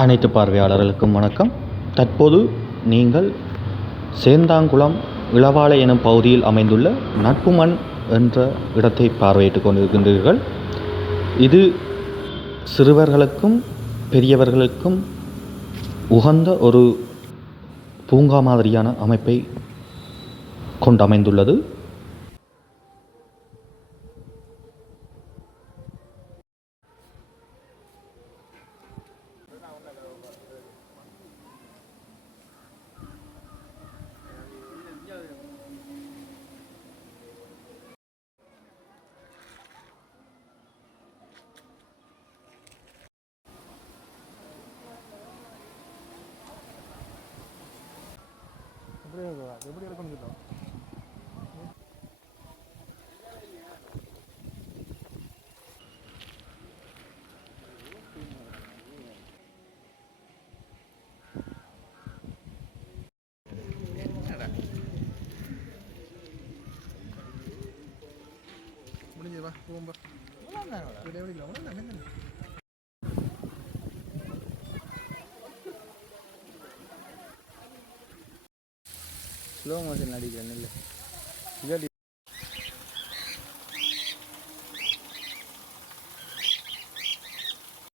அனைத்து பார்வையாளர்களுக்கும் வணக்கம். தற்போது நீங்கள் சேந்தாங்குளம் இளவாலை எனும் பகுதியில் அமைந்துள்ள நட்பு மண் என்ற இடத்தை பார்வையிட்டு கொண்டிருக்கின்றீர்கள். இது சிறுவர்களுக்கும் பெரியவர்களுக்கும் உகந்த ஒரு பூங்கா மாதிரியான அமைப்பை கொண்டு அமைந்துள்ளது. எப்படி இருக்குன்னு கேட்டோம் முடிஞ்சது வா போகும்பா எப்படி எப்படி ஸ்லோ மோஷன் அடிக்கிறேன் இல்லை.